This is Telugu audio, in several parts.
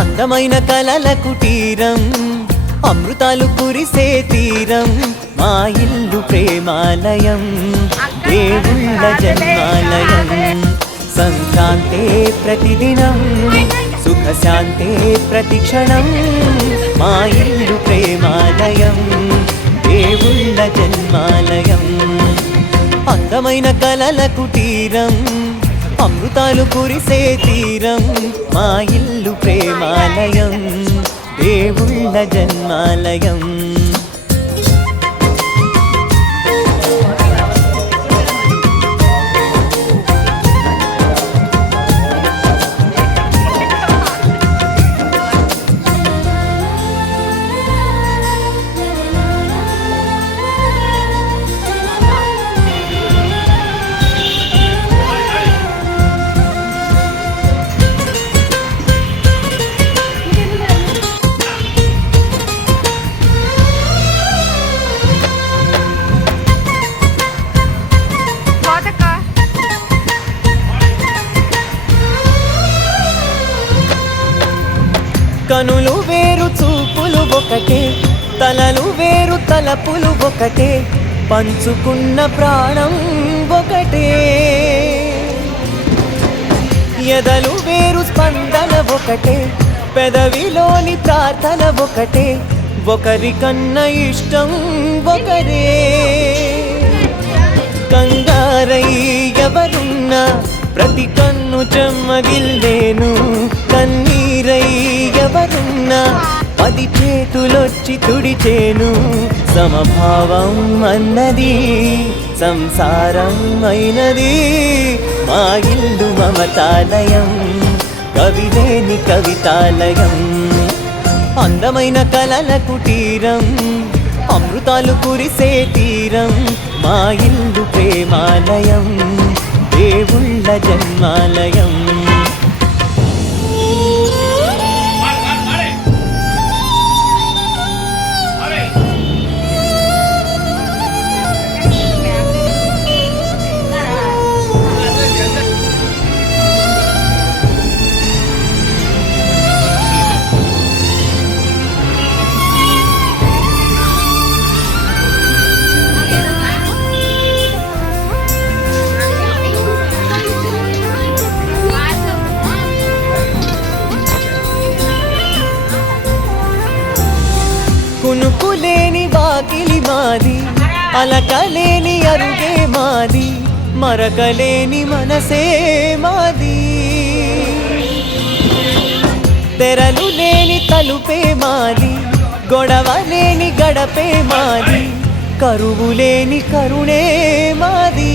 అందమైన కలల కుటీరం, అమృతాలు కురిసే తీరం, మా ఇల్లు ప్రేమాలయం, దేవుళ్ళ జన్మాలయం. సంక్రాంతే ప్రతిదినం, సుఖశాంతే ప్రతిక్షణం, మా ఇల్లు ప్రేమాలయం, దేవుళ్ళ జన్మాలయం. అందమైన కలల కుటీరం, అమృతాలు కురిసే తీరం, మా ఇల్లు ప్రేమాలయం, దేవుళ్ళ జన్మాలయం. కనులు వేరు చూపులు ఒకటే, తలలు వేరు తలపులు ఒకటే, పంచుకున్న ప్రాణం ఒకటే. ఎదలు వేరు స్పందన ఒకటే, పెదవిలోని ప్రార్థన ఒకటే, ఒకరికన్నా ఇష్టం ఒకరే. కంగారై ఎవరున్నా ప్రతి కన్ను చెమ్మగిల్లేను, కన్నీరై ఎవరున్నా 10 చేతులొచ్చి తుడిచేను. సమభావం అన్నది సంసారం అయినది, మా ఇల్లు మమతాలయం, కవిలేని కవితాలయం. అందమైన కలల కుటీరం, అమృతాలు కురిసే తీరం, మా ఇల్లు ప్రేమాలయం, దేవుళ్ళ జన్మాలయం. కునుకులేని వాకిలి మాది, అలకలేని అరుగే మాది, మరకలేని మనసే మాది. తెరలు లేని తలుపే మాది, గొడవ లేని గడపే మాది, కరువు లేని కరుణే మాది.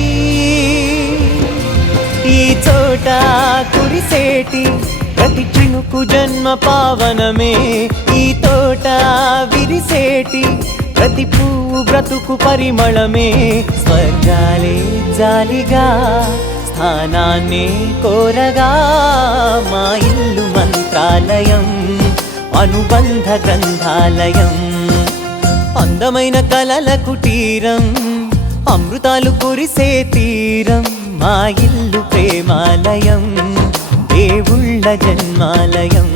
ఈ చోట కురిసేటి ప్రతి చినుకు జన్మ పావనమే, ఈ తోట విరిసేటి ప్రతి పువ్వు బ్రతుకు పరిమళమే. స్వర్గాలే జాలిగా స్థానాన్ని కోరగా, మా ఇల్లు మంత్రాలయం, అనుబంధ గ్రంథాలయం. అందమైన కలల కుటీరం, అమృతాలు కురిసే తీరం, మా ఇల్లు ప్రేమాలయం, దేవుళ్ళ జన్మాలయం.